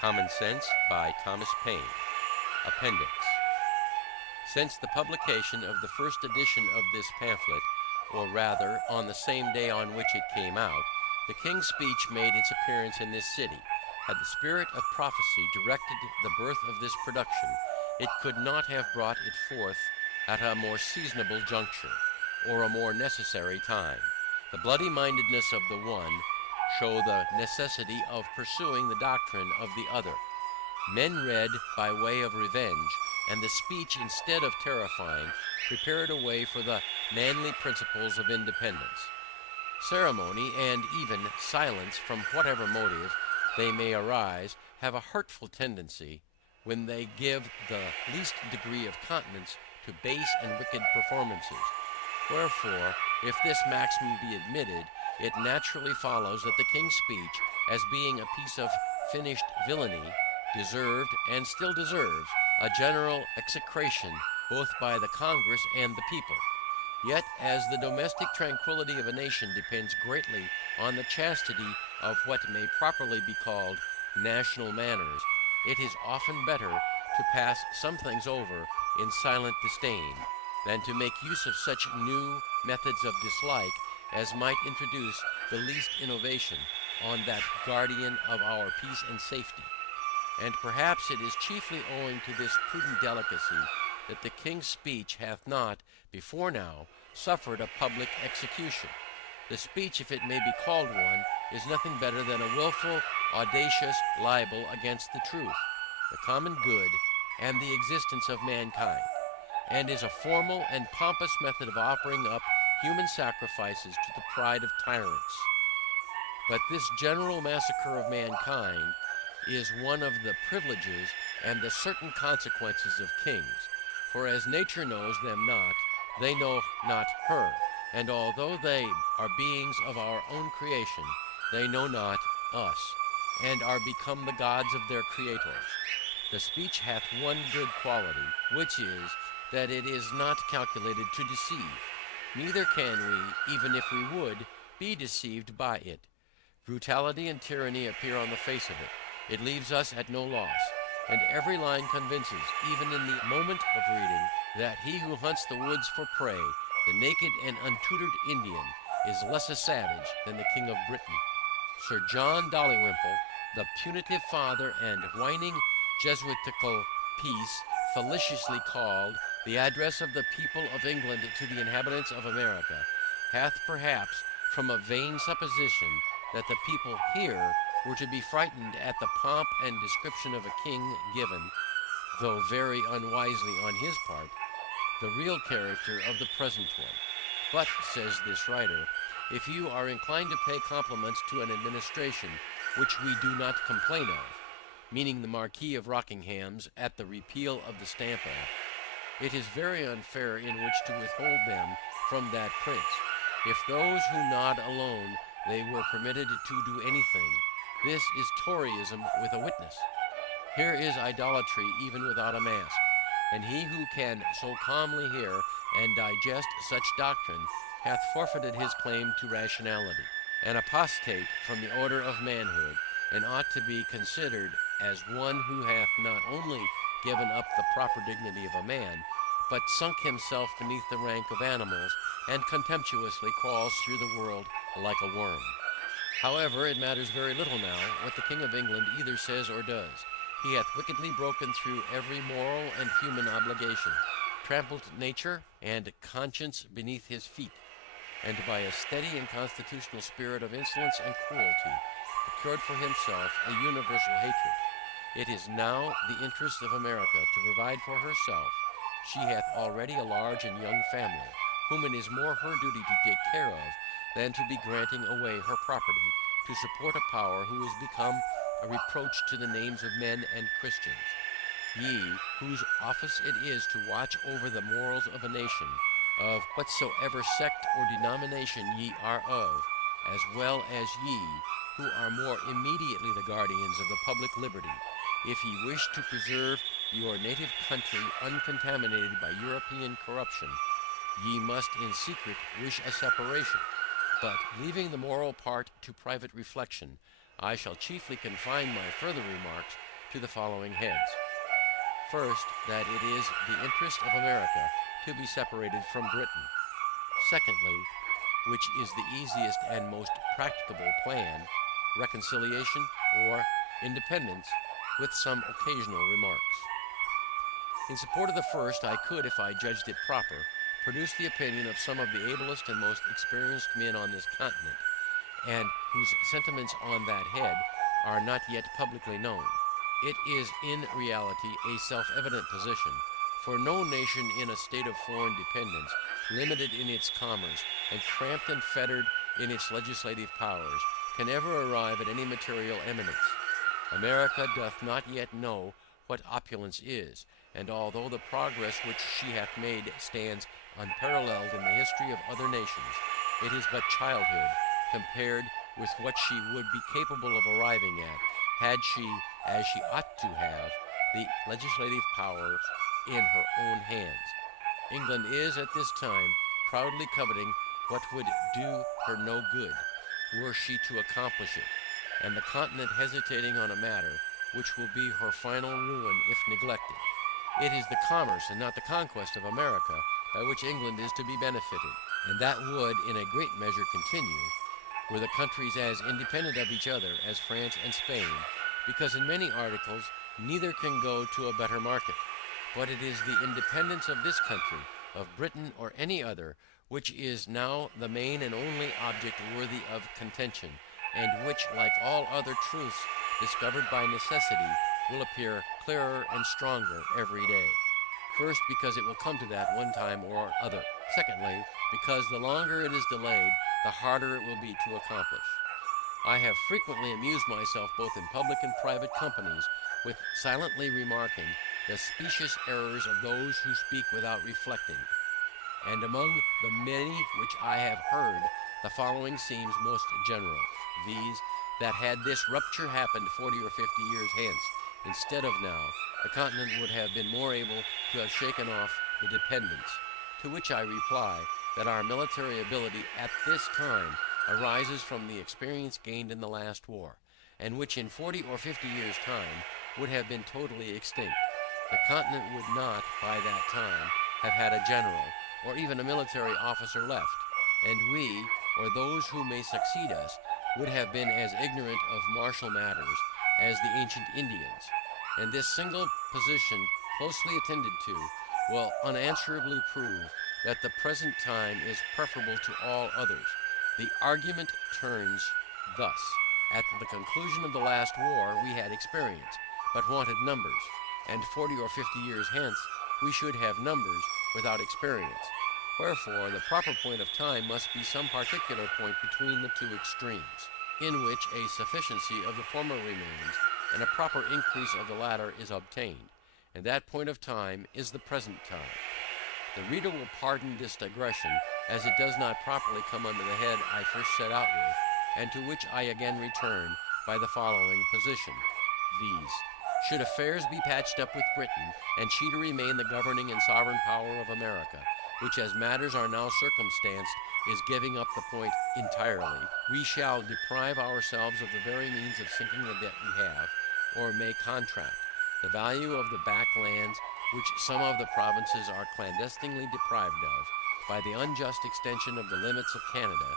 Common Sense by Thomas Paine. Appendix. Since the publication of the first edition of this pamphlet, or rather on the same day on which it came out, the King's Speech made its appearance in this city, had the spirit of prophecy directed the birth of this production, it could not have brought it forth at a more seasonable juncture, or a more necessary time. The bloody-mindedness of the one show the necessity of pursuing the doctrine of the other. Men read by way of revenge, and the speech, instead of terrifying, prepared a way for the manly principles of independence. Ceremony, and even silence, from whatever motive they may arise, have a hurtful tendency when they give the least degree of countenance to base and wicked performances. Wherefore, if this maxim be admitted, it naturally follows that the King's Speech, as being a piece of finished villainy, deserved, and still deserves, a general execration both by the Congress and the people. Yet, as the domestic tranquillity of a nation depends greatly on the chastity of what may properly be called national manners, it is often better to pass some things over in silent disdain, than to make use of such new methods of dislike as might introduce the least innovation on that guardian of our peace and safety. And perhaps it is chiefly owing to this prudent delicacy that the King's Speech hath not, before now, suffered a public execution. The speech, if it may be called one, is nothing better than a wilful, audacious libel against the truth, the common good, and the existence of mankind, and is a formal and pompous method of offering up human sacrifices to the pride of tyrants. But this general massacre of mankind is one of the privileges and the certain consequences of kings, for as nature knows them not, they know not her, and although they are beings of our own creation, they know not us, and are become the gods of their creators. The speech hath one good quality, which is, that it is not calculated to deceive, neither can we, even if we would, be deceived by it. Brutality and tyranny appear on the face of it. It leaves us at no loss, and every line convinces, even in the moment of reading, that he who hunts the woods for prey, the naked and untutored Indian, is less a savage than the King of Britain. Sir John Dollywhimple, the punitive father and whining Jesuitical piece, felicitously called the Address of the People of England to the Inhabitants of America, hath perhaps, from a vain supposition that the people here were to be frightened at the pomp and description of a king, given, though very unwisely on his part, the real character of the present one. But, says this writer, if you are inclined to pay compliments to an administration which we do not complain of, meaning the Marquis of Rockingham's at the repeal of the Stamp Act, it is very unfair in which to withhold them from that prince. If those who nod alone they were permitted to do anything, this is Toryism with a witness. Here is idolatry even without a mask, and he who can so calmly hear and digest such doctrine hath forfeited his claim to rationality, an apostate from the order of manhood, and ought to be considered as one who hath not only given up the proper dignity of a man, but sunk himself beneath the rank of animals, and contemptuously crawls through the world like a worm. However, it matters very little now what the King of England either says or does. He hath wickedly broken through every moral and human obligation, trampled nature and conscience beneath his feet, and by a steady and constitutional spirit of insolence and cruelty, procured for himself a universal hatred. It is now the interest of America to provide for herself. She hath already a large and young family, whom it is more her duty to take care of than to be granting away her property to support a power who is become a reproach to the names of men and Christians. Ye, whose office it is to watch over the morals of a nation, of whatsoever sect or denomination ye are of, as well as ye, who are more immediately the guardians of the public liberty, if ye wish to preserve your native country uncontaminated by European corruption, ye must in secret wish a separation. But, leaving the moral part to private reflection, I shall chiefly confine my further remarks to the following heads. First, that it is the interest of America to be separated from Britain. Secondly, which is the easiest and most practicable plan, reconciliation or independence, with some occasional remarks. In support of the first, I could, if I judged it proper, produce the opinion of some of the ablest and most experienced men on this continent, and whose sentiments on that head are not yet publicly known. It is in reality a self-evident position, for no nation in a state of foreign dependence, limited in its commerce, and cramped and fettered in its legislative powers, can ever arrive at any material eminence. America doth not yet know what opulence is, and although the progress which she hath made stands unparalleled in the history of other nations, it is but childhood compared with what she would be capable of arriving at, had she, as she ought to have, the legislative powers in her own hands. England is at this time proudly coveting what would do her no good, were she to accomplish it, and the continent hesitating on a matter which will be her final ruin if neglected. It is the commerce and not the conquest of America by which England is to be benefited, and that would in a great measure continue were the countries as independent of each other as France and Spain, because in many articles neither can go to a better market. But it is the independence of this country, of Britain or any other, which is now the main and only object worthy of contention, and which, like all other truths discovered by necessity, will appear clearer and stronger every day. First, because it will come to that one time or other. Secondly, because the longer it is delayed, the harder it will be to accomplish. I have frequently amused myself both in public and private companies with silently remarking the specious errors of those who speak without reflecting. And among the many which I have heard, the following seems most general, viz., that had this rupture happened 40 or 50 years hence, instead of now, the continent would have been more able to have shaken off the dependence. To which I reply that our military ability at this time arises from the experience gained in the last war, and which in 40 or 50 years' time would have been totally extinct. The continent would not, by that time, have had a general, or even a military officer left, and we, or those who may succeed us, would have been as ignorant of martial matters as the ancient Indians. And this single position, closely attended to, will unanswerably prove that the present time is preferable to all others. The argument turns thus. At the conclusion of the last war we had experience, but wanted numbers, and 40 or 50 years hence we should have numbers without experience. Wherefore the proper point of time must be some particular point between the two extremes, in which a sufficiency of the former remains, and a proper increase of the latter is obtained, and that point of time is the present time. The reader will pardon this digression, as it does not properly come under the head I first set out with, and to which I again return by the following position, viz. Should affairs be patched up with Britain, and she to remain the governing and sovereign power of America, which as matters are now circumstanced is giving up the point entirely, we shall deprive ourselves of the very means of sinking the debt we have, or may contract. The value of the back lands, which some of the provinces are clandestinely deprived of, by the unjust extension of the limits of Canada,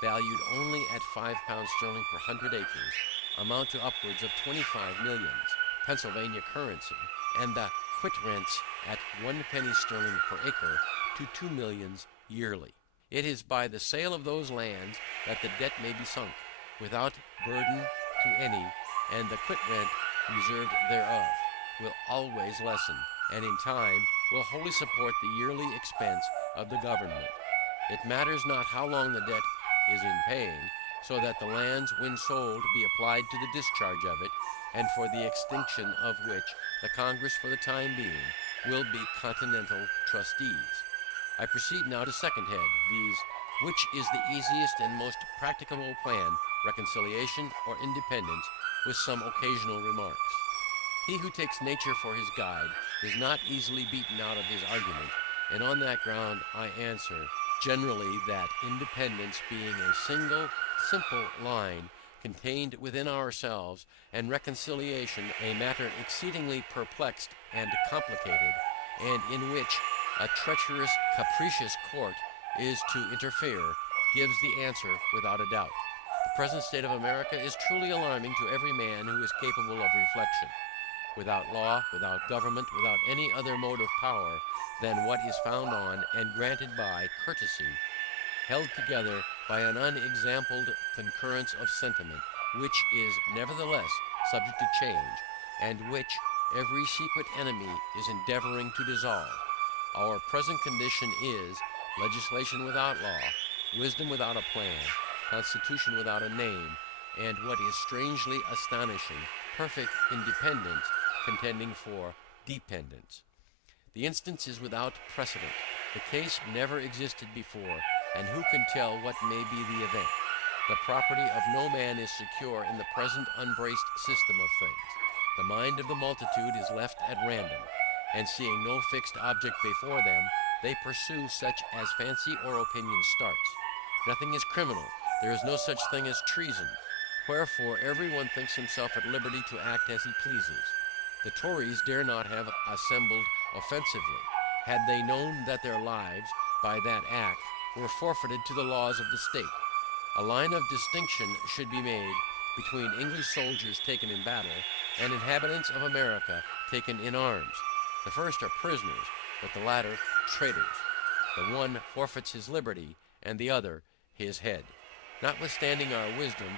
valued only at £5 sterling per 100 acres, amount to upwards of 25 millions, Pennsylvania currency, and the quit rents at 1 penny sterling per acre to 2 millions yearly. It is by the sale of those lands that the debt may be sunk, without burden to any, and the quit rent reserved thereof will always lessen, and in time will wholly support the yearly expense of the government. It matters not how long the debt is in paying, so that the lands when sold be applied to the discharge of it, and for the extinction of which the Congress for the time being will be continental trustees. I proceed now to second head, viz. Which is the easiest and most practicable plan, reconciliation or independence, with some occasional remarks. He who takes nature for his guide is not easily beaten out of his argument, and on that ground I answer, generally that independence being a single, simple line contained within ourselves, and reconciliation a matter exceedingly perplexed and complicated, and in which a treacherous, capricious court is to interfere, gives the answer without a doubt. The present state of America is truly alarming to every man who is capable of reflection. Without law, without government, without any other mode of power than what is found on and granted by courtesy, held together by an unexampled concurrence of sentiment, which is nevertheless subject to change, and which every secret enemy is endeavoring to dissolve, our present condition is legislation without law, wisdom without a plan, constitution without a name, and what is strangely astonishing, perfect independence contending for dependence. The instance is without precedent. The case never existed before, and who can tell what may be the event? The property of no man is secure in the present unbraced system of things. The mind of the multitude is left at random, and seeing no fixed object before them, they pursue such as fancy or opinion starts. Nothing is criminal. There is no such thing as treason. Wherefore every one thinks himself at liberty to act as he pleases. The Tories dare not have assembled offensively, had they known that their lives, by that act, were forfeited to the laws of the state. A line of distinction should be made between English soldiers taken in battle and inhabitants of America taken in arms. The first are prisoners, but the latter traitors. The one forfeits his liberty, and the other his head. Notwithstanding our wisdom,